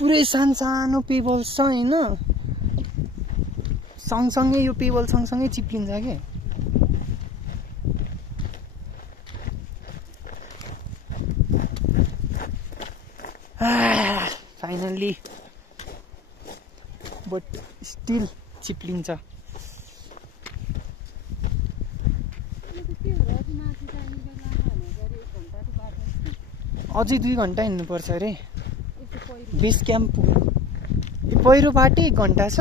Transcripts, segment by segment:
पुरै सानो पेबल छ हैन सँगसँगै यो पेबल सँगसँगै चिप्लिन्छ के फाइनल्ली बट स्टिल चिप्लिन्छ अझै 2 घण्टा हिँड्नुपर्छ अरे बेस क्याम्प पहिरो बाटै 1 घण्टा छ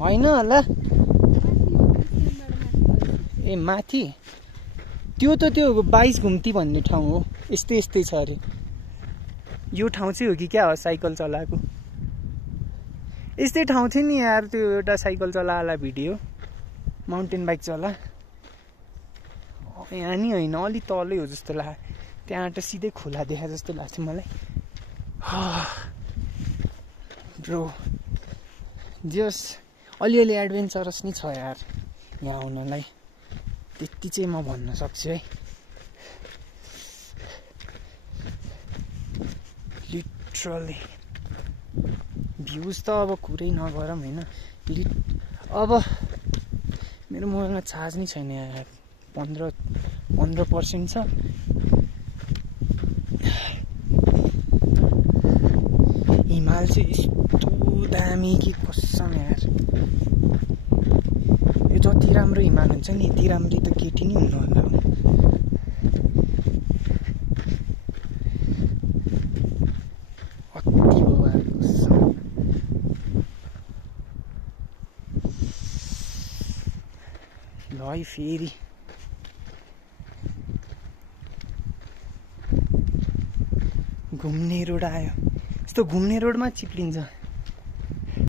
होइन होला ए माथि त्यो त त्यो 22 घुम्ती भन्ने ठाउँ हो यस्तै छ अरे यो ठाउँ चाहिँ हो कि क्या हो साइकल चलाएको यस्तै ठाउँ थियो नि यार त्यो एउटा साइकल चलाएला भिडियो माउन्टेन बाइक चला यहाँ नि होइन अलि तलै हो जस्तो लाग्यो त्यहाँबाट सिधै खोला देखा जस्तो लाग्छ मलाई ब्रो जस अलिअलि एडभेन्चरस नै छ यार यहाँ आउनलाई त्यति चाहिँ म भन्न सक्छु है लिटरली भ्युज त अब कुरै नगरौँ होइन अब मेरो मोबाइलमा चार्ज नै छैन यार 15% छ हिमाल चाहिँ यस्तो दामी कि कसम यार यो जति राम्रो हिमाल हुन्छ नि यति राम्रो त केटी नै हुनु होला अति हो यार कसम ल है फेरि घुम्ने रोड आयो यस्तो घुम्ने रोडमा चिप्लिन्छ